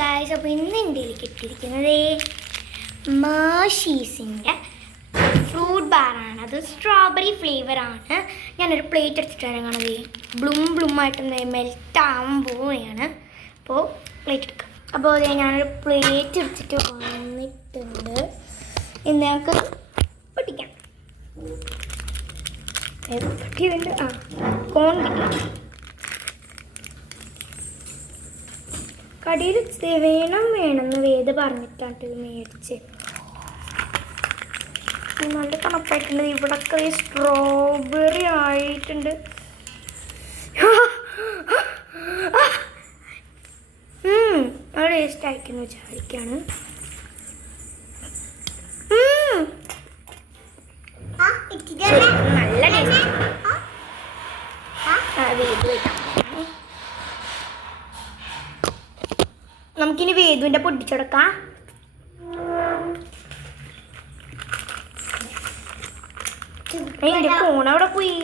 Guys, അപ്പോൾ ഇന്ന് ഇന്ത്യയിൽ കിട്ടിയിരിക്കുന്നത് മർഷീസിൻ്റെ ഫ്രൂട്ട് ബാറാണ്. അത് സ്ട്രോബെറി ഫ്ലേവറാണ്. ഞാനൊരു പ്ലേറ്റ് എടുത്തിട്ടാണ് കാണുന്നത്. ബ്ലും ആയിട്ട് മെൽറ്റാകാൻ പോവുകയാണ്. അപ്പോൾ പ്ലേറ്റ് എടുക്കാം. അപ്പോൾ അതെ, ഞാനൊരു പ്ലേറ്റ് എടുത്തിട്ട് വന്നിട്ടുണ്ട്. ഇന്ന് ഞങ്ങൾക്ക് പൊട്ടിക്കാം. പൊട്ടിയതുണ്ട്. കോൺ കിട്ടി. കടയിൽ വേണമെന്ന് വേദ പറഞ്ഞിട്ടാണ് ഇത് മേടിച്ച്. നല്ല തണുപ്പായിട്ടുണ്ട്. ഇവിടൊക്കെ സ്ട്രോബെറി ആയിട്ടുണ്ട്. ടേസ്റ്റ് ആയിരിക്കുന്നു വിചാരിക്കാണ്. നല്ല ടേസ്റ്റ്. നമുക്കിനി വേദുവിൻ്റെ പൊട്ടിച്ചെടുക്കാം. എൻ്റെ കോൺ അവിടെ പോയി.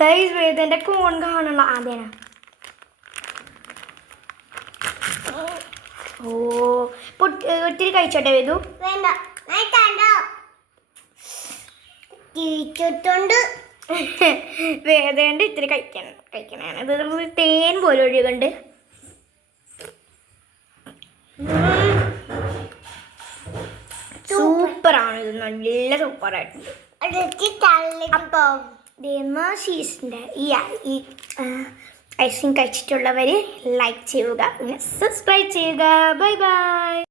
ഗൈസ്, വേദുവിൻ്റെ കോൺ കാണണ അതേനാ. ഒത്തിരി കഴിച്ചോട്ടെ വേദു? വേദണ്ട് ഇത്തിരി കഴിക്കണാണ്. ഇത് തേൻ പോലെ ഒഴുകുണ്ട്. സൂപ്പറാണ്. ഇത് നല്ല സൂപ്പറായിട്ടുണ്ട്. അപ്പോൾ മർഷീസിൻ്റെ ഈ ഐസ്ക്രീം കഴിച്ചിട്ടുള്ളവർ ലൈക്ക് ചെയ്യുക, പിന്നെ സബ്സ്ക്രൈബ് ചെയ്യുക. Bye bye.